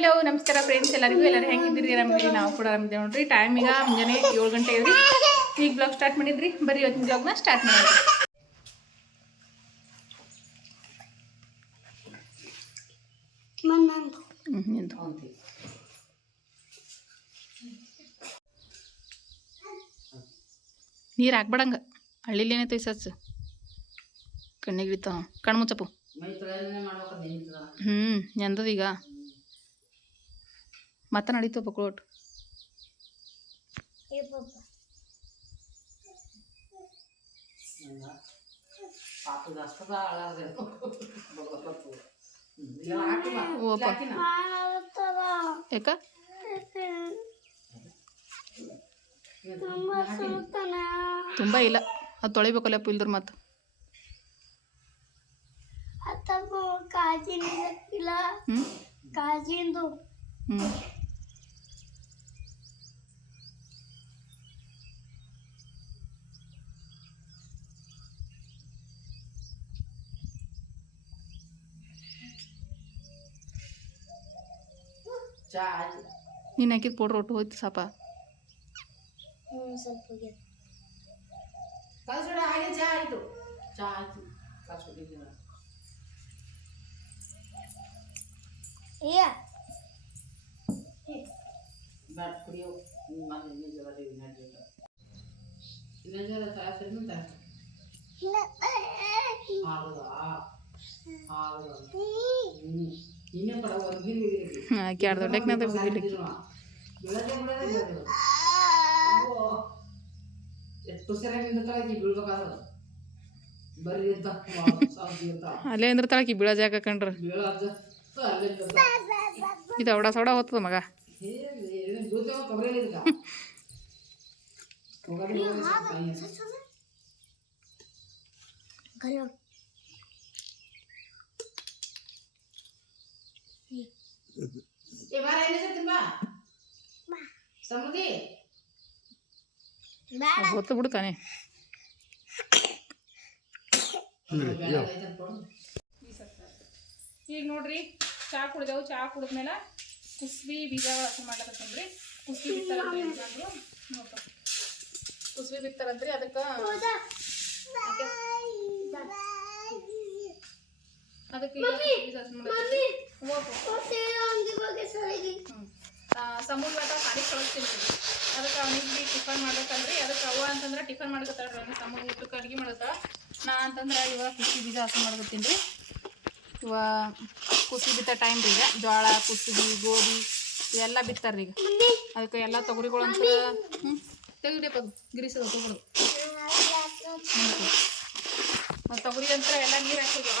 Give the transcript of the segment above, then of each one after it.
Hello ನಮಸ್ಕಾರ friends ಎಲ್ಲರಿಗೂ ಎಲ್ಲರೂ ಹೆಂಗಿದ್ದೀರಿ? ನಮಗೆ ನಾವು ಕೂಡ ಆರಾಮಿದ್ದೇವೆ ನೋಡ್ರಿ. ಟೈಮ್ ಈಗ ಮುಂಜಾನೆ ಏಳು ಗಂಟೆ ಇದ್ರಿ ಈಗ ಬ್ಲಾಗ್ ಸ್ಟಾರ್ಟ್ ಮಾಡಿದ್ರಿ. ಬರೀ ಇವತ್ತಿನ ಬ್ಲಾಗ್ನ ಸ್ಟಾರ್ಟ್ ಮಾಡಿದ್ರಿ ನೀರು ಹಾಕ್ಬೇಡಂಗ. ಹಳ್ಳಿಲೇನೆ ತೈಸಚ್ಚ ಕಣ್ಣಿಗೆ ಇಳಿತಾವ. ಕಣ್ಣು ಮುಚ್ಚಪ್ಪು. ಹ್ಞೂ ಎಂದದ ಮತ್ತೆ ನಡೀತು ಬಕ್ಳೋಟ್ ಓಪ ಯಾಕ? ತುಂಬ ಇಲ್ಲ. ಅದು ತೊಳಿಬೇಕಲ್ಲ ಇಲ್ದ್ರ ಮತ್ತೆ ಕಾಜಿನ ಇಲ್ಲ. ಹ್ಞೂ ಕಾಜಿಂದು. ಹ್ಞೂ ನೀನು ಹಾಕಿದ ಪೌಡ್ರ್ ಒಟ್ಟು ಹೋಯ್ತು ಸಾಪ ಹ್ಞೂ ಸ್ವಲ್ಪ ಹೋಗ್ಯದ. ಏ ಆಕೆ ಎರಡು ದೊಡ್ಡಕ್ನದ ಬಿದ್ದಿಲ್ಲ ಎಷ್ಟು ಎರಡು ಬರೀ ಅಂತ. ಅಲ್ಲೇ ಅಂದ್ರೆ ತಳಕಿ ಬೀಳ ಜಾಗ ಕಂಡ್ರ. ಇದು ಅವಡ ಸೌಡ ಹೋಗ್ತದ ಮಗ? ಬೀಳ್ತೇವ ಸಮೃದ್ಧಿ ಬೇಡ. ಹೊತ್ತು ಬಿಡ್ತಾನೆ ಈಗ ನೋಡ್ರಿ ಚಾ ಕುಡ್ದೆವು ಚಾ ಕುಡಿದ್ಮೇಲೆ ಕುಸ್ಬಿ ಬೀಜ ಮಾಡ್ಲಕತ್ತಂದ್ರಿ ಕುಸ್ಬಿ ಬಿತ್ತಾರ ಅಂತಂದ್ರು ನೋಡ್ಪ ಕುಸ್ಬಿ ಬಿತ್ತಾರಂದ್ರಿ ಅದಕ್ಕೆ ಅದಕ್ಕೆ ಈಗ ಬೀಜ ಹಸಿ ಮಾಡಕತ್ತೀವಿ. ಹೋಗು. ಹ್ಮ್. ಆ, ಸಮೂಹ ಬೇಟ ಸಾಡಿ ಕಳಿಸ್ತೀನಿ ಅದಕ್ಕೆ ಅವನಿಗೆ ಟಿಫನ್ ಮಾಡ್ಬೇಕಂದ್ರಿ ಅದಕ್ಕೆ ಅವ್ವ ಅಂತಂದ್ರೆ ಟಿಫನ್ ಮಾಡ್ಕೊತಾಳ್ರಿ ಅವ್ನಿಗೆ ಸಮೂಹ ಊಟಕ್ಕೆ ಅಡ್ಗೆ ಮಾಡತ್ತ ನಾ ಅಂತಂದ್ರೆ ಇವಾಗ ಕುಸಿ ಬೀಜ ಹಸಿ ಮಾಡ್ಕೊತೀನಿ ರೀ. ಇವ ಕುಸಿ ಬಿತ್ತ ಟೈಮ್ ರೀ ಈಗ. ಜೋಳ ಕುಸುಬಿ ಗೋಧಿ ಇವೆಲ್ಲ ಬಿತ್ತಾರ್ರಿ ಈಗ. ಅದಕ್ಕೆ ಎಲ್ಲ ತೊಗರಿಗಳು ಅಂತ ಹ್ಞೂ ತೆಗಿಡಿಯಪ್ಪ ಗಿರಿಸೋದು ತೊಗೊಳೋದು ತೊಗರಿ ಅಂತ ಎಲ್ಲ ನೀರು ಹಾಕಿದ್ಯವ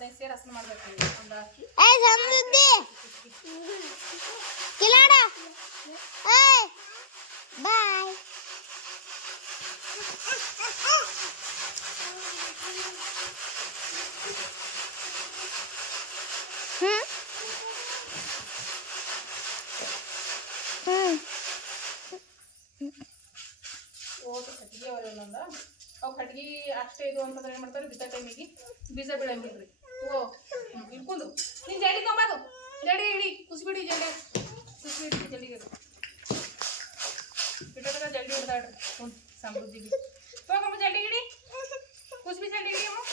ಹದಿನೈದು ಸೇರು ಹಸನು ಮಾಡ್ಬೇಕು ಒಂದು ಕಿನ್ನಾಡ ಓಯ್ ಬಾಯ್. ಓಟು ಕಟ್ಟಿಗೆ ಅವ ಒಂದೊಂದು ಅವು ಕಟ್ಟಿಗೆ ಅಷ್ಟೇ ಇದು ಅಂತಂದ್ರೆ ಏನು ಮಾಡ್ತಾರೆ? ಬಿತ್ತ ಟೈಮಿಗೆ ಬೀಜ ಬೀಳಂಗಿಲ್ರಿ ಓ ಇಡಿ ಕುಸ್ಬಿಡಿ ಜಡಿ ಕುಸ್ಬಿಡಿ ಜಲ್ದಿಗೆ ಇಟ್ಟದಾಗ ಜಲ್ದಿ ಹಿಡ್ದಾಡ್ರಿ ಹ್ಞೂ ಸಮೃದ್ಧಿಗೆ ಹೋಗಮ್ಮ ಜಲ್ದಿ ಇಡಿ ಕುಸ್ಬಿ ಜಲ್ದಿ ಇಡಿ ಅಮ್ಮ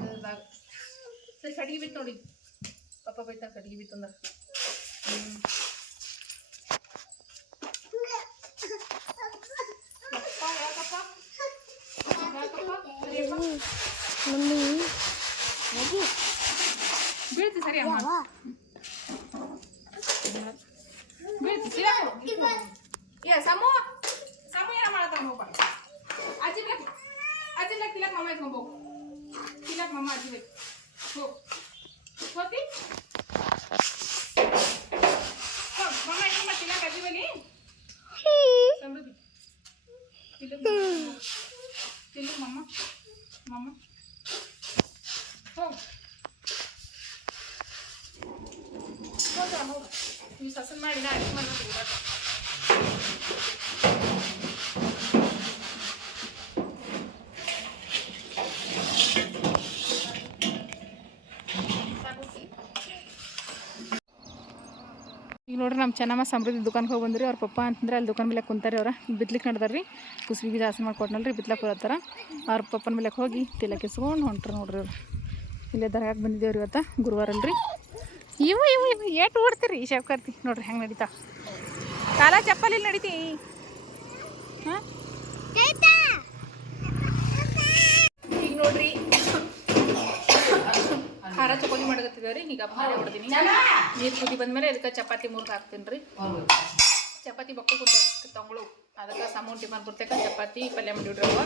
ನೋಡ್ದಾಗ ಸರಿ ಕಟ್ಟಿಗೆ ಬಿತ್ತು ನೋಡಿ ಪಪ್ಪ ಬೈತಾನೆ ಕಟ್ಟಿಗೆ ಬಿತ್ತು ಅಂದ್ರೆ ಹ್ಞೂ ಮಾಡಿ ನಾ ಅಡಿಗೆ. ಈಗ ನೋಡ್ರಿ ನಮ್ಮ ಚೆನ್ನಮ್ಮ ಸಮೃದ್ಧಿ ದುಕಾನ್ಗೆ ಹೋಗಿ ಬಂದ್ರಿ. ಅವ್ರ ಪಪ್ಪ ಅಂತಂದ್ರೆ ಅಲ್ಲಿ ದುಕಾನ್ ಮೇಲೆ ಕುಂತಾರೆ ಅವ್ರ. ಬಿತ್ಲಿಕ್ಕೆ ನಡ್ದಾರ ರೀ ಕುಸ್ಬಿ ಬೀಜ ಹಸಿ ಮಾಡ್ಕೊಟ್ನಲ್ರಿ ಬಿತ್ಲಕ್ಕೆ ಹೋಗ್ತಾರ ಅವ್ರ ಪಪ್ಪನ ಮೇಲೆ ಹೋಗಿ ತಿಲಕ್ಕೆ ಇಸ್ಕೊಂಡು ಹೊಂಟ್ರು ನೋಡ್ರಿ ಅವ್ರು. ಇಲ್ಲೇ ದರ್ಗಾಕ್ಕೆ ಬಂದಿದ್ದೇವ್ರಿ ಇವತ್ತು, ಗುರುವಾರ ಅಲ್ರಿ. ಇವು ಇವು ಇವು ಏಟು ಓಡ್ತೀರಿ? ಶೇವ್ಕರ್ತಿ ನೋಡ್ರಿ, ಹೆಂಗೆ ನಡೀತಾ? ಕಾಲ ಚಪ್ಪಲಿ ನಡೀತಿ. ಹಾಂ? ಈಗ ನೋಡ್ರಿ. ಖಾರ ಚಪಾತಿ ಮಾಡಕತ್ತಿದ್ದೇವ್ರಿ ಈಗ ಭಾರಿ ಹೊಡ್ದೀನಿ. ನೀರು ಕುದಿ ಬಂದ್ಮೇಲೆ ಅದಕ್ಕೆ ಚಪಾತಿ ಮುರ್ದು ಹಾಕ್ತೀನಿ ರೀ. ಚಪಾತಿ ಬಕ್ಕ ತಂಗಳು. ಅದಕ್ಕೆ ಸಮೌಂಟ್ ಟಿಫನ್ ಬರ್ತಕ್ಕ ಚಪಾತಿ, ಪಲ್ಯ ಮಾಡಿಡ್ರವ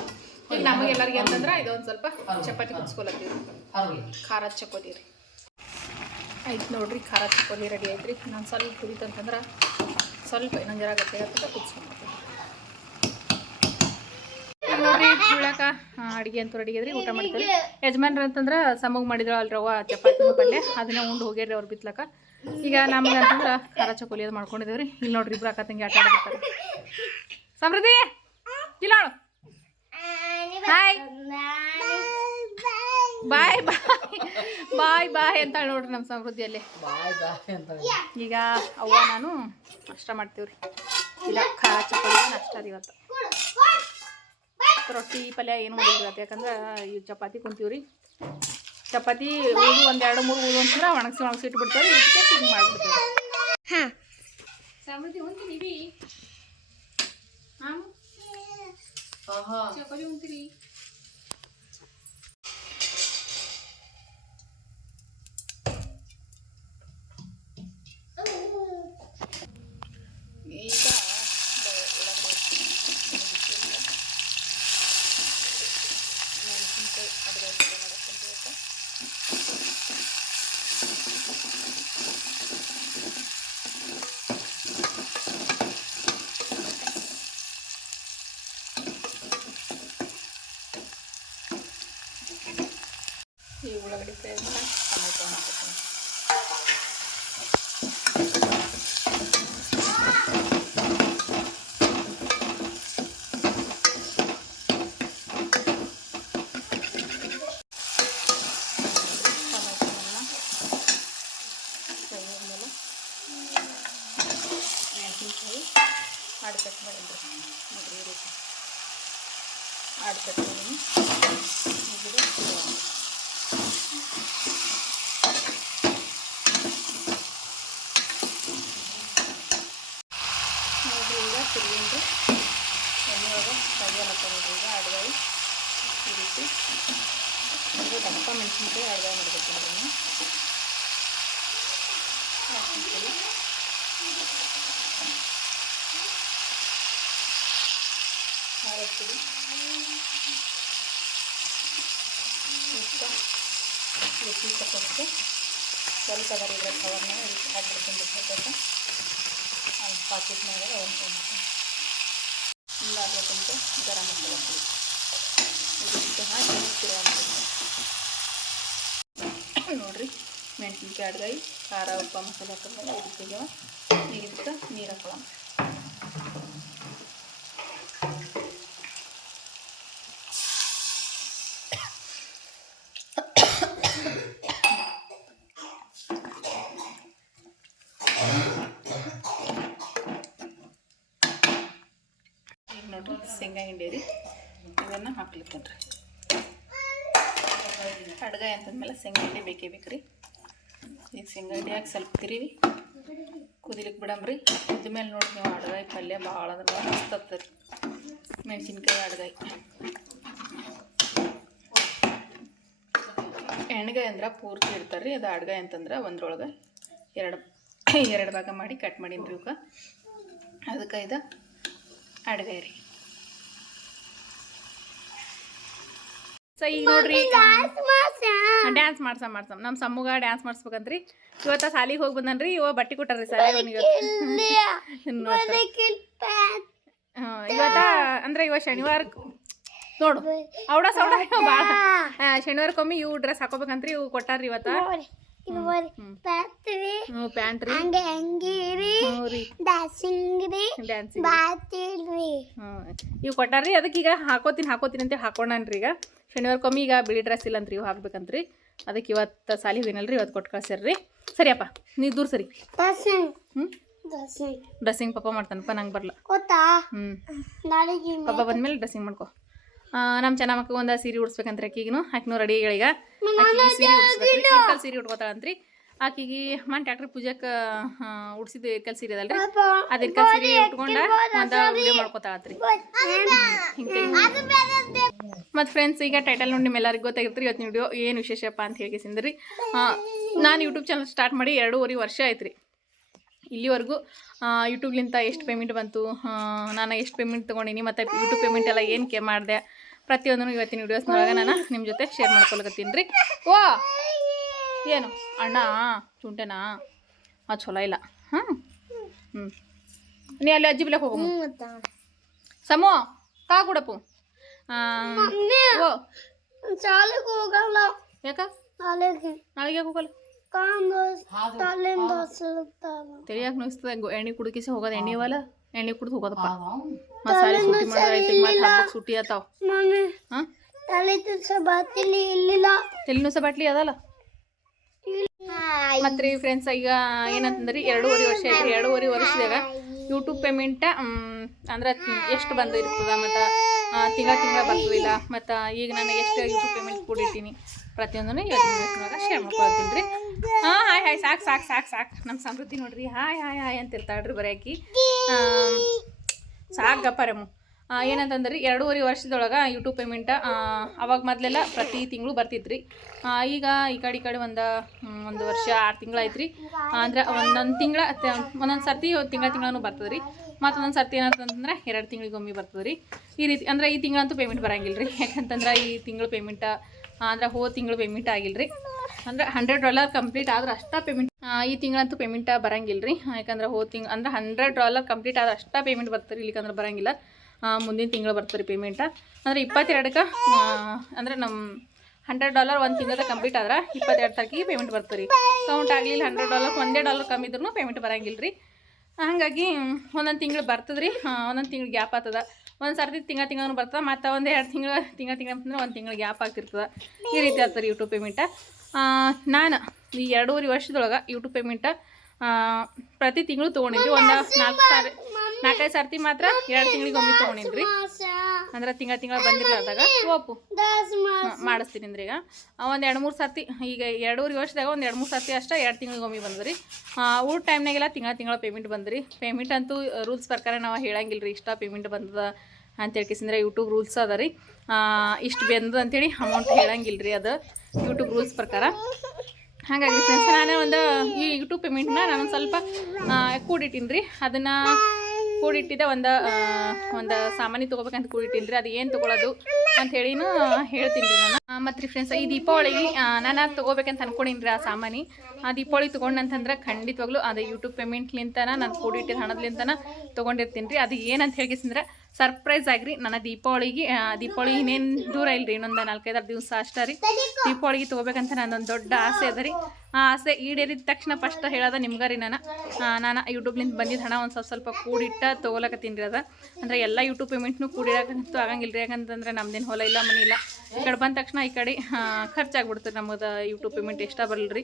ಈಗ ನಮಗೆಲ್ಲರಿಗೆ ಅಂತಂದ್ರೆ ಇದೊಂದು ಸ್ವಲ್ಪ ಚಪಾತಿ ಕುದಿಸ್ಕೊಲತ್ತೀವಿ. ಖಾರ ಚಕೋಲಿ ರೀ. ಆಯ್ತು ನೋಡ್ರಿ ಖಾರ ಚಕೋಲಿ ರೆಡಿ ಐತ್ರಿ ನಾನು ಸ್ವಲ್ಪ ಕುದಿತಂತಂದ್ರೆ ಸ್ವಲ್ಪ ಇನ್ನೊಂದು ಜರ ಗಟ್ಟಿ ಆಗ್ತದೆ ಕುದಿಸ್ಕೊಂಡ್ಬಿಡ್ತೀನಿ ನೋಡ್ರಿ ಉಳ್ಳಾಕ ಅಡುಗೆ ಅಂತ ರೆಡಿ ಆದ್ರಿ ಊಟ ಮಾಡ್ತೀವಿ ಯಜಮಾನ್ರ ಅಂತಂದ್ರೆ ಸಮಗ್ ಮಾಡಿದ್ರು ಅಲ್ರಿ ರವ ಚಪಾತಿ ಪಲ್ಯ. ಅದನ್ನ ಉಂಡು ಹೋಗ್ಯಾರ್ರಿ ಅವ್ರು ಬಿತ್ಲಕ ಈಗ ನಮ್ಗೆ ಅಂತಂದ್ರೆ ಖಾರ ಚಕೋಲಿ ಅದು ಮಾಡ್ಕೊಂಡಿದ್ದೇವ್ರಿ ಇಲ್ಲಿ ನೋಡ್ರಿ ಇಬ್ರು ಅಕ್ಕ ತಂಗಿ ಆಟ ಆಡ್ಬಿಡ್ತಾರೆ ಸಮೃದ್ಧಿ ಇಲ್ಲ ಹಾಯ್ ಬಾಯ್ ಬಾಯ್ ಬಾಯ್ ಬಾಯ್ ಅಂತ ನೋಡ್ರಿ ನಮ್ಮ ಸಮೃದ್ಧಿಯಲ್ಲಿ. ಬಾಯ್ ಬಾಯ್ ಅಂತ ಈಗ ಅವ್ವ ನಾನು ನಾಷ್ಟ ಮಾಡ್ತೀವ್ರಿ. ಇಲ್ಲ ಖಾರ ಚಪಾತಿ ನಾಷ್ಟ ಇವತ್ತು. ರೊಟ್ಟಿ ಪಲ್ಯ ಏನು ಮಾಡಿಲ್ಲ ಇವತ್ತು. ಯಾಕಂದ್ರೆ ಈ ಚಪಾತಿ ಕುಂತೀವ್ರಿ. ಚಪಾತಿ ಉಳ್ದು ಒಂದು ಎರಡು ಮೂರು ಉಳ್ದು ಅಂತಂದ್ರೆ ಒಣಗಿಸಿ ಒಣಗಿಸಿ ಇಟ್ಬಿಡ್ತಾರೆ ಇದಕ್ಕೆ ಹಿಂಗೆ ಮಾಡಿಬಿಡ್ತೇವೆ ಹಾಂ. ಸಮೃದ್ಧಿ ಇಡಿ ಹಾಂ? ಚಪಾತಿ ಉಂತೀರಿ ಈ ಉಳ್ಳಾಗಡ್ಡಿ ಫ್ರೈ ಅಂತ ಟೊಮೆಟೊ ಹಾಕ್ತೀನಿ ಟೊಮೆಟೊನ ಫ್ರೈ ಆದಮೇಲೆ ಮೆಣಸಿನ್ಕಾಯಿ ಆಡು ಕಟ್ ಮಾಡಿದ್ರಿ ನೋಡ್ರಿ ಈ ರೀತಿ ಆಡು ಕಟ್ ಮಾಡೀನಿ ಮುಗಿದು ನೋಡ್ರಿ ಈಗ ತಿರುಗಿಂದು ಎಣ್ಣೆ ಒಳಗೆ ಕೈಯಲ್ಲಪ್ಪ ನೋಡ್ರಿ ಈಗ ಅಡ್ಗಾಯಿ ಈ ರೀತಿ ಇದು ದಪ್ಪ ಮೆಣಸಿನ್ಕಾಯಿ ಅಡುಗೆ ಮಾಡ್ಬೇಕು ಅದನ್ನು ಹಾಕ್ತಿಲ್ಲ ಹಾಕ್ತೀವಿ ಇಷ್ಟ ರುಚಿ ಸ್ವಲ್ಪ ಕವರ್ ಇದ್ರೆ ಕವರ್ನ ಹಾಕ್ಬಿಡ್ತೀನಿ ಬಿಟ್ಬಿಟ್ಟು ಒಂದು ಪಾಕೆಟ್ ಮೇಲೆ ಒಂದು ತೊಗೊಂಡ್ಬಿಡ್ತೀನಿ ಇಲ್ಲ ಅರ್ಧಕ್ಕಂಟು ಗರಂ ತಿರುವಂಥದ್ದು ನೋಡಿರಿ, ಮೆಣಸಿನ್ಕಾಯಿ ಅಡ್ಗಾಯಿ ಖಾರ, ಉಪ್ಪ, ಮಸಾಲೆ ಹಾಕಿದ್ಮೇಲೆ ಇದಕ್ಕೆ ನೀರಿಟ್ಟು ನೀರು ಹಾಕೊಳ್ಳೋಣ ನೋಡ್ರಿ, ಶೇಂಗಾ ಹಿಂಡಿ ರೀ. ಇದನ್ನು ಹಾಕ್ಲಿಕ್ಕೇನ್ರಿ ಅಡ್ಗಾಯಿ ಅಂತಂದ್ಮೇಲೆ ಮೇಲೆ ಹಿಂಡಿ ಬೇಕೇ ಬೇಕು ರೀ ಈಗ ಶೇಂಗಾ ಹಿಂಡಿ ಹಾಕಿ ಸ್ವಲ್ಪ ತಿರಿವಿ ಕುದಿಲಿಕ್ಕೆ ಬಿಡಮ್ರಿ ಮೇಲೆ ನೋಡಿ ನೀವು ಅಡ್ಗಾಯಿ ಪಲ್ಯ ಭಾಳ ಅಂದ್ರೆ ಭಾಳ ಮಸ್ತ್ ರೀ ಮೆಣಸಿನ್ಕಾಯಿ ಅಡ್ಗಾಯಿ. ಎಣ್ಗಾಯಿ ಅಂದ್ರೆ ಪೂರ್ತಿ ಇರ್ತಾರೆ ರೀ ಅದು ಅಡ್ಗಾಯಿ ಅಂತಂದ್ರೆ ಒಂದ್ರೊಳಗೆ ಎರಡು ಎರಡು ಭಾಗ ಮಾಡಿ ಕಟ್ ಮಾಡೀನಿ ರೀ ಇವಕ್ಕೆ ಅದಕ್ಕೆ ಇದು ಅಡ್ಗಾಯಿ ರೀ. ಸೊ ಈಗ ನೋಡ್ರಿ ಡ್ಯಾನ್ಸ್ ಮಾಡ್ಸ? ಮಾಡ್ಸಮ್ ನಮ್ಮ ಸಮ್ಮುಗ ಡ್ಯಾನ್ಸ್ ಮಾಡಿಸ್ಬೇಕಂತ್ರಿ. ಇವತ್ತ ಸಾಲಿಗೆ ಹೋಗಿ ಬಂದನ್ರಿ ಇವ ಬಟ್ಟೆ ಕೊಟ್ಟಾರ್ರಿ ಸಾಲಿಗೆ ಅವನಿಗೆ ಇವತ್ತ. ಅಂದ್ರೆ ಇವ ಶನಿವಾರ ನೋಡು ಅವಡ ಸೌಡ ಭಾಳ ಶನಿವಾರಕ್ಕೊಮ್ಮೆ ಇವು ಡ್ರೆಸ್ ಹಾಕೋಬೇಕಂತ್ರಿ ಇವು ಕೊಟ್ಟಾರ್ರಿ ಇವತ್ತ. ಬರ್ತೀವಿ ಹಂಗೆ ಡ್ಯಾನ್ಸಿಂಗ್ ಬಾತಿಲ್ರಿ. ಇವು ಕೊಟ್ಟಾರ್ರಿ ಅದಕ್ಕೆ ಈಗ ಹಾಕೋತೀನಿ ಹಾಕೋತೀನಿ ಅಂತ ಹಾಕೋಣನ್ರಿ ಈಗ. ಶನಿವಾರಕ್ಕೊಮ್ಮೆ ಈಗ ಬಿಳಿ ಡ್ರೆಸ್ ಇಲ್ಲ ಅಂತ್ರಿ ಇವು ಹಾಕ್ಬೇಕಂತ್ರಿ. ಅದಕ್ಕೆ ಇವತ್ತು ಸಾಲಿ ಹೋಗಿನಲ್ರಿ ಇವತ್ತು ಕೊಟ್ಟು ಕಳ್ಸ್ಯಾರ್ರಿ. ಸರಿಯಪ್ಪ ನೀವು ದೂರ ಸರಿ. ಹ್ಞೂ ಡ್ರೆಸ್ಸಿಂಗ್ ಪಪ್ಪ ಮಾಡ್ತಾನಪ್ಪ ನಂಗೆ ಬರಲ್ಲ ಗೊತ್ತಾ? ಹ್ಞೂ ಪಪ್ಪ ಬಂದ್ಮೇಲೆ ಡ್ರೆಸ್ಸಿಂಗ್ ಮಾಡ್ಕೊ. ನಮ್ಮ ಚೆನ್ನ ಮಕ್ಕಳು ಒಂದು ಸೀರೆ ಉಡ್ಸ್ಬೇಕಂತ್ರಿ ಆಕಿಗೂ ಆಕಿನೂ ರೆಡಿ ಈಗ. ಆಕಿಗೆ ಸೀರೆ ಉಡ್ಸ್ಬೇಕ್ರಿ ಇರ್ಕಲ್ ಸೀರೆ ಉಟ್ಕೋತಾಳಂತ್ರಿ. ಆಕಿಗೆ ಮನ್ ಟ್ಯಾಕ್ಟ್ರಿ ಪೂಜಕ್ಕೆ ಉಡ್ಸಿದ್ದು ಇರ್ಕಲ್ ಸೀರೆ ಅದಲ್ರಿ. ಅದು ಇರ್ಕಲ್ ಸೀರೆ ಉಟ್ಕೊಂಡ ಒಂದು ವಿಡಿಯೋ ಮಾಡ್ಕೋತಾಳತ್ರಿ. ಹಿಂಗೆ. ಮತ್ತು ಫ್ರೆಂಡ್ಸ್ ಈಗ ಟೈಟಲ್ ನೋಡಿ ನಿಮ್ಮೆಲ್ಲರಿಗೂ ಗೊತ್ತಾಗಿರ್ತೀರಿ ಇವತ್ತು ವಿಡಿಯೋ ಏನು ವಿಶೇಷಪ್ಪ ಅಂತ ಹೇಳಿ ಸಿಂದ್ರಿ ನಾನು ಯೂಟ್ಯೂಬ್ ಚಾನಲ್ ಸ್ಟಾರ್ಟ್ ಮಾಡಿ ಎರಡೂವರೆ ವರ್ಷ ಆಯ್ತು ರೀ ಇಲ್ಲಿವರೆಗೂ ಯೂಟ್ಯೂಬ್ಲಿಂತ ಎಷ್ಟು ಪೇಮೆಂಟ್ ಬಂತು? ನಾನು ಎಷ್ಟು ಪೇಮೆಂಟ್ ತೊಗೊಂಡಿನಿ? ಮತ್ತು ಯೂಟ್ಯೂಬ್ ಪೇಮೆಂಟ್ ಎಲ್ಲ ಏನು ಕೆ ಮಾಡಿದೆ? ಪ್ರತಿಯೊಂದನ್ನು ಇವತ್ತಿನ ವಿಡಿಯೋಸ್ನೊಳಗೆ ನಾನು ನಿಮ್ಮ ಜೊತೆ ಶೇರ್ ಮಾಡ್ಕೊಳಕತ್ತೀನಿ ರೀ. ಓ ಏನು? ಅಣ್ಣ ಚುಂಟೆನಾ? ಅದು ಚಲೋ ಇಲ್ಲ. ಹಾಂ? ಹ್ಞೂ ನೀ ಅಲ್ಲಿ ಅಜ್ಜಿ ಬಿಲಕ್ಕೆ ಹೋಗಮ್ಮ ಸಮೋ ಕಾ ಕೊಡಪ್ಪು ಆ, ಓ ಶಾಲೆಗೆ ಹೋಗಲ್ಲ. ಯಾಕ? ಶಾಲೆಗೆ. ನಾಳೆಗೆ ಯಾಕೆ ಹೋಗಲ್ಲ? ಕಾಂದ ತಲೆಯಿಂದ ಸುಳುತ್ತಾವ ತಿಳಿಯಾಕ ನೋಯಿಸ್ತದೆ ಎಣ್ಣೆ ಕುಡುಕಿಸಿ ಹೋಗೋದು ಎಣ್ಣೆ ಇವಲ್ಲ ಎಣ್ಣೆ ಕುಡ್ದು ಹೋಗೋದಪ್ಪ. ಮಸಾಲೆ ಸೂಟಿ ಸಾಲಿ ಸುಟ್ಟಿ ಮಾಡೋದೈತಿ ಮತ್ತೆ ಹಬ್ಬಕ್ಕೆ ಸುಟ್ಟಿ ಆತಾವ. ಹಾಂ? ಇಲ್ಲಿಲ್ಲ. ತಲೆನೂ ಸಹ ಬಾಟ್ಲಿ ಅದಲ್ಲ? ಮತ್ತೆ ರೀ ಫ್ರೆಂಡ್ಸ್ ಈಗ ಏನಂತಂದ್ರಿ ಎರಡೂವರೆ ವರ್ಷ ಐತ್ರಿ ಎರಡೂವರೆ ವರ್ಷದಾಗ ಯೂಟ್ಯೂಬ್ ಪೇಮೆಂಟ ಅಂದ್ರೆ ಎಷ್ಟು ಬಂದು ಇರ್ತದ ಮತ್ತು? ತಿಂಗಳ ತಿಂಗಳ ಬರ್ತದಿಲ್ಲ ಮತ್ತು ಈಗ ನಾನು ಎಷ್ಟು ಯೂಟ್ಯೂಬ್ ಪೇಮೆಂಟ್ ಕೊಡಿರ್ತೀನಿ ಪ್ರತಿಯೊಂದನ್ನು ಇವತ್ತಿನ ಶೇರ್ ಮಾಡ್ಕೊಳ್ತೀನಿ ರೀ. ಹಾಂ, ಹಾಯ್ ಹಾಯ್, ಸಾಕು ಸಾಕು ಸಾಕು ಸಾಕು. ನಮ್ಮ ಸಮೃದ್ಧಿ ನೋಡ್ರಿ. ಹಾಯ್ ಹಾಯ್ ಹಾಯ್ ಅಂತ ಇರ್ತಾಳ್ರಿ ಬರೀ ಸಾಕು ಗಪ್ಪಾರಮ್ಮು ಏನಂತಂದ್ರೆ ಎರಡೂವರೆ ವರ್ಷದೊಳಗೆ ಯೂಟ್ಯೂಬ್ ಪೇಮೆಂಟ ಅವಾಗ ಮೊದಲೆಲ್ಲ ಪ್ರತಿ ತಿಂಗಳು ಬರ್ತಿದ್ರಿ ರೀ ಈಗ ಈ ಕಡೆ ಈ ಕಡೆ ಒಂದು ಒಂದು ವರ್ಷ ಆರು ತಿಂಗಳು ರೀ ಅಂದ್ರೆ ಒಂದೊಂದು ತಿಂಗಳ ಒಂದೊಂದು ಸರ್ತಿ ತಿಂಗಳ ತಿಂಗಳೂ ಬರ್ತದೆ ಮತ್ತೊಂದೊಂದು ಸರ್ತಿ ಏನಂತಂದ್ರೆ ಎರಡು ತಿಂಗಳಿಗೊಮ್ಮೆ ಬರ್ತದೆ ರೀ. ಈ ರೀತಿ ಅಂದ್ರೆ ಈ ತಿಂಗಳಂತೂ ಪೇಮೆಂಟ್ ಬರಂಗಿಲ್ಲ ರೀ. ಯಾಕಂತಂದ್ರೆ ಈ ತಿಂಗಳು ಪೇಮೆಂಟ ಅಂದ್ರೆ ಹೋದ ತಿಂಗಳು ಪೇಮೆಂಟ್ ಆಗಿಲ್ಲ ರೀ. ಅಂದ್ರೆ ಹಂಡ್ರೆಡ್ ಡಾಲರ್ ಕಂಪ್ಲೀಟ್ ಆದ್ರೆ ಅಷ್ಟ ಪೇಮೆಂಟ್ ಈ ತಿಂಗಳಂತೂ ಪೇಮೆಂಟ್ ಬರಂಗಿಲ್ಲ ರೀ. ಯಾಕಂದ್ರೆ ಹೋದ ತಿಂಗ್, ಅಂದ್ರೆ ಹಂಡ್ರೆಡ್ ಡಾಲರ್ ಕಂಪ್ಲೀಟ್ ಆದ್ರೆ ಅಷ್ಟ ಪೇಮೆಂಟ್ ಬರ್ತಾರೆ ಇಲ್ಲಿಕಂದ್ರೆ ಬರಂಗಿಲ್ಲ. ಮುಂದಿನ ತಿಂಗಳು ಬರ್ತಾರೆ ಪೇಮೆಂಟ ಅಂದ್ರೆ ಇಪ್ಪತ್ತೆರಡಕ್ಕೆ ಅಂದ್ರೆ ನಮ್ಮ ಹಂಡ್ರೆಡ್ ಡಾಲರ್ ಒಂದು ತಿಂಗಳ ಕಂಪ್ಲೀಟ್ ಆದ್ರೆ ಇಪ್ಪತ್ತೆರಡು ತಾರೀಕಿಗೆ ಪೇಮೆಂಟ್ ಬರ್ತಾರೆ ಕೌಂಟ್ ಆಗಲಿಲ್ಲ ಹಂಡ್ರೆಡ್ ಡಾಲರ್ ಒಂದೇ ಡಾಲರ್ ಕಮ್ಮಿ ಇದ್ರೂ ಪೇಮೆಂಟ್ ಬರಂಗಿಲ್ಲ ರೀ. ಹಾಗಾಗಿ ಒಂದೊಂದು ತಿಂಗಳು ಬರ್ತದ್ರಿ. ಒಂದೊಂದು ತಿಂಗಳು ಗ್ಯಾಪ್ ಆಗ್ತದ. ಒಂದು ಸರ್ತಿ ತಿಂಗಳ ತಿಂಗಳೂ ಬರ್ತದೆ, ಮತ್ತು ಒಂದು ಎರಡು ತಿಂಗಳು ತಿಂಗಳ ತಿಂಗಳ ಅಂತಂದ್ರೆ ಒಂದು ತಿಂಗಳು ಗ್ಯಾಪ್ ಆಗ್ತಿರ್ತದೆ. ಈ ರೀತಿ ಆಗ್ತದೆ ಯೂಟ್ಯೂಬ್ ಪೇಮೆಂಟ ನಾನು ಈ ಎರಡೂವರೆ ವರ್ಷದೊಳಗೆ ಯೂಟ್ಯೂಬ್ ಪೇಮೆಂಟ ಪ್ರತಿ ತಿಂಗಳು ತೊಗೊಂಡಿದ್ವಿ. ಒಂದು ನಾಲ್ಕು ಸಾರಿ ನಾಲ್ಕೈದು ಸರ್ತಿ ಮಾತ್ರ ಎರಡು ತಿಂಗಳಿಗೆ ಒಮ್ಮೆ ತೊಗೊಂಡಿದ್ರಿ. ಅಂದ್ರೆ ತಿಂಗಳ ತಿಂಗಳ ಬಂದಿಲ್ಲ ಓಪು ಸೋಪು ಮಾಡಿಸ್ತೀನಿ ಅಂದ್ರೆ ಈಗ. ಒಂದು ಎರಡು ಮೂರು ಸರ್ತಿ, ಈಗ ಎರಡೂವರೆ ವರ್ಷದಾಗ ಒಂದು ಎರಡು ಮೂರು ಸರ್ತಿ ಅಷ್ಟೇ ಎರಡು ತಿಂಗಳಿಗೆ ಒಮ್ಮೆ ಬಂದ್ರಿ. ಊಟ ಟೈಮ್ನಾಗೆಲ್ಲ ತಿಂಗಳ ತಿಂಗಳ ಪೇಮೆಂಟ್ ಬಂದ್ರಿ. ಪೇಮೆಂಟ್ ಅಂತೂ ರೂಲ್ಸ್ ಪ್ರಕಾರ ನಾವು ಹೇಳಂಗಿಲ್ಲ ರೀ ಇಷ್ಟ ಪೇಮೆಂಟ್ ಬಂದದ ಅಂತ ಹೇಳ್ಕೇಸಿಂದ್ರೆ ಯೂಟ್ಯೂಬ್ ರೂಲ್ಸ್ ಅದ ರೀ. ಇಷ್ಟು ಬಂದದ ಅಂತೇಳಿ ಅಮೌಂಟ್ ಹೇಳಂಗಿಲ್ಲ ರೀ ಅದು ಯೂಟ್ಯೂಬ್ ರೂಲ್ಸ್ ಪ್ರಕಾರ. ಹಾಗಾಗಿ ಫ್ರೆಂಡ್ಸ್ ನಾನೇ ಒಂದು ಈ ಯೂಟ್ಯೂಬ್ ಪೇಮೆಂಟ್ನ ನಾನು ಸ್ವಲ್ಪ ಕೂಡಿಟ್ಟಿನಿ ರೀ ಅದನ್ನು ಕೂಡಿಟ್ಟಿದ್ದೆ ಒಂದು ಒಂದು ಸಾಮಾನು ತೊಗೋಬೇಕಂತ ಕೂಡಿಟ್ಟಿನಿ ರೀ ಅದು ಏನು ತೊಗೊಳೋದು ಅಂತ ಹೇಳಿನೂ ಹೇಳ್ತೀನಿ ರೀ ನಾನು. ಮತ್ತು ಫ್ರೆಂಡ್ಸ್ ಈ ದೀಪಾವಳಿಗೆ ನಾನು ಅದು ತೊಗೋಬೇಕಂತ ಅನ್ಕೊಂಡಿನ್ರಿ ಆ ಸಾಮಾನಿ. ಆ ದೀಪಾವಳಿ ತೊಗೊಂಡಂತಂದ್ರೆ ಖಂಡಿತವಾಗ್ಲೂ ಅದು ಯೂಟ್ಯೂಬ್ ಪೇಮೆಂಟ್ಲಿಂತನ, ನಾನು ಕೂಡಿಟ್ಟಿದ್ದ ಹಣದ್ಲಿಂತನ ತೊಗೊಂಡಿರ್ತೀನಿ ರೀ ಅದು ಏನಂತ ಹೇಳಿಸಿದ್ರೆ ಸರ್ಪ್ರೈಸ್ ಆಗ್ರಿ. ನನ್ನ ದೀಪಾವಳಿಗೆ ದೀಪಾವಳಿ ಇನ್ನೇನು ದೂರ ಇಲ್ರಿ, ಇನ್ನೊಂದು ನಾಲ್ಕೈದಾರು ದಿವಸ ಅಷ್ಟೇ ರೀ. ದೀಪಾವಳಿಗೆ ತೊಗೋಬೇಕಂತ ನನ್ನೊಂದು ದೊಡ್ಡ ಆಸೆ ಅದ ರೀ. ಆಸೆ ಈಡೇರಿದ ತಕ್ಷಣ ಫಸ್ಟ್ ಹೇಳೋದ ನಿಮ್ಗೆ ರೀ ನಾನು ನಾನು ಯೂಟ್ಯೂಬ್ಲಿಂದ ಬಂದಿದ್ದ ಹಣ ಒಂದು ಸ್ವಲ್ಪ ಸ್ವಲ್ಪ ಕೂಡಿಟ್ಟ ತೊಗೊಳಕತ್ತೀನಿ ರೀ ಅದ. ಅಂದರೆ ಎಲ್ಲ ಯೂಟ್ಯೂಬ್ ಪೇಮೆಂಟ್ನು ಕೂಡಿಡಕ್ಕಂತೂ ಆಗಂಗಿಲ್ಲ ರೀ. ಯಾಕಂತಂದ್ರೆ ನಮ್ದೇನು ಹೊಲ ಇಲ್ಲ ಮನೆ ಇಲ್ಲ. ಈ ಕಡೆ ಬಂದ ತಕ್ಷಣ ಈ ಕಡೆ ಖರ್ಚಾಗ್ಬಿಡ್ತು ನಮ್ಮದು ಯೂಟ್ಯೂಬ್ ಪೇಮೆಂಟ್ ಎಷ್ಟ ಬರಲ್ರಿ. ರೀ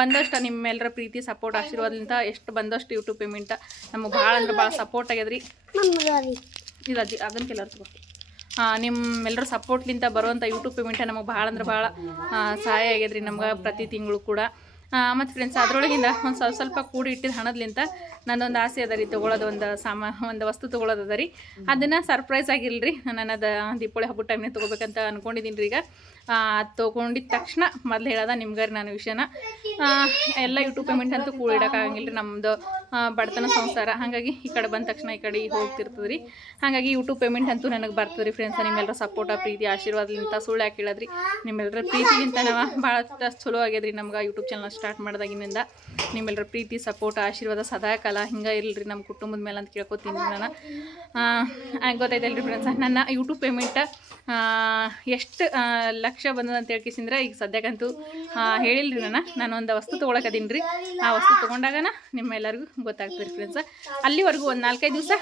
ಬಂದಷ್ಟು ನಿಮ್ಮೆಲ್ಲರ ಪ್ರೀತಿ ಸಪೋರ್ಟ್ ಆಶೀರ್ವಾದದಿಂದ ಎಷ್ಟು ಬಂದಷ್ಟು ಯೂಟ್ಯೂಬ್ ಪೇಮೆಂಟ್. ನಮಗೆ ಭಾಳ ಅಂದ್ರೆ ಭಾಳ ಸಪೋರ್ಟ್ ಆಗ್ಯದ್ರಿ. ಇಲ್ಲ ಇದು ಅಜ್ಜಿ ಅದನ್ನ ಕೆಲವ್ರು ನಿಮ್ಮೆಲ್ಲರ ಸಪೋರ್ಟ್ಲಿಂದ ಬರುವಂಥ ಯೂಟ್ಯೂಬ್ ಪೇಮೆಂಟ್ ನಮಗೆ ಭಾಳ ಅಂದ್ರೆ ಭಾಳ ಸಹಾಯ ಆಗ್ಯದ್ರಿ ನಮ್ಗೆ ಪ್ರತಿ ತಿಂಗಳು ಕೂಡ. ಮತ್ತು ಫ್ರೆಂಡ್ಸ್ ಅದರೊಳಗಿಂದ ಒಂದು ಸ್ವಲ್ಪ ಸ್ವಲ್ಪ ಕೂಡಿ ಇಟ್ಟಿದ್ದ ಹಣದ್ಲಿಂತ ನನ್ನೊಂದು ಆಸೆ ಅದ ರೀ, ತೊಗೊಳೋದು ಒಂದು ಸಾಮಾ, ಒಂದು ವಸ್ತು ತೊಗೊಳೋದು ಅದ ರೀ. ಅದನ್ನು ಸರ್ಪ್ರೈಸ್ ಆಗಿಲ್ರಿ ರೀ ನನ್ನದು ದೀಪಾವಳಿ ಹಬ್ಬದ ಟೈಮ್ನಾಗ ತೊಗೋಬೇಕಂತ ಅಂದ್ಕೊಂಡಿದ್ದೀನಿ ರೀ ಈಗ. ತೊಗೊಂಡಿದ್ದ ತಕ್ಷಣ ಮೊದಲು ಹೇಳೋದ ನಿಮ್ಗಾರ ನಾನು ವಿಷಯನ. ಎಲ್ಲ ಯೂಟ್ಯೂಬ್ ಪೇಮೆಂಟ್ ಅಂತೂ ಕೂಡಿಡೋಕ್ಕಾಗಂಗಿಲ್ಲ ರೀ ನಮ್ಮದು ಬಡತನ ಸಂಸಾರ. ಹಾಗಾಗಿ ಈ ಕಡೆ ಬಂದ ತಕ್ಷಣ ಈ ಕಡೆ ಹೋಗ್ತಿರ್ತದೆ ರೀ ಹಾಗಾಗಿ ಯೂಟ್ಯೂಬ್ ಪೇಮೆಂಟ್ ಅಂತೂ ನನಗೆ ಬರ್ತದೆ ರೀ ಫ್ರೆಂಡ್ಸ್ ನಿಮ್ಮೆಲ್ಲರ ಸಪೋರ್ಟ ಪ್ರೀತಿ, ಆಶೀರ್ವಾದಲಿಂತ ಸುಳ್ಳು ಯಾಕೆ ಹೇಳದ್ರಿ ನಿಮ್ಮೆಲ್ಲರ ಪ್ರೀತಿಗಿಂತ ನಾವು ಭಾಳ ಚಲೋ ಆಗ್ಯದ್ರಿ ನಮ್ಗೆ ಯೂಟ್ಯೂಬ್ ಚಾನಲ್ ಸ್ಟಾರ್ಟ್ ಮಾಡಿದಾಗಿನಿಂದ ನಿಮ್ಮೆಲ್ಲರ ಪ್ರೀತಿ ಸಪೋರ್ಟ್ ಆಶೀರ್ವಾದ ಸದಾ ಕಾಲ ಹಿಂಗೆ ಇರಲಿ ನಮ್ಮ ಕುಟುಂಬದ ಮೇಲೆ ಅಂತ ಕೇಳ್ಕೊತೀನಿ ನಾನು. ಗೊತ್ತೈತಲ್ರಿ ಫ್ರೆಂಡ್ಸ್ ನನ್ನ ಯೂಟ್ಯೂಬ್ ಪೇಮೆಂಟ್ ಎಷ್ಟು ಲಕ್ಷ ಲಕ್ಷ ಬಂದದ ಅಂತ ಹೇಳ್ಕಿಸಿಂದ್ರೆ ಈಗ ಸದ್ಯಕ್ಕಂತೂ ಹೇಳಿಲ್ರಿ ನಾನು. ನಾನು ಒಂದು ವಸ್ತು ತೊಗೊಳಕದೀನಿ ರೀ. ಆ ವಸ್ತು ತೊಗೊಂಡಾಗನ ನಿಮ್ಮ ಎಲ್ಲರಿಗೂ ಗೊತ್ತಾಗ್ತದೆ ಫ್ರೆಂಡ್ಸ ಅಲ್ಲಿವರೆಗೂ ಒಂದು ನಾಲ್ಕೈದು ದಿವಸ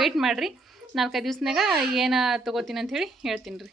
ವೆಯ್ಟ್ ಮಾಡಿರಿ. ನಾಲ್ಕೈದು ದಿವ್ಸನಾಗ ಏನು ತೊಗೋತೀನಿ ಅಂತ ಹೇಳಿ ಹೇಳ್ತೀನಿ ರೀ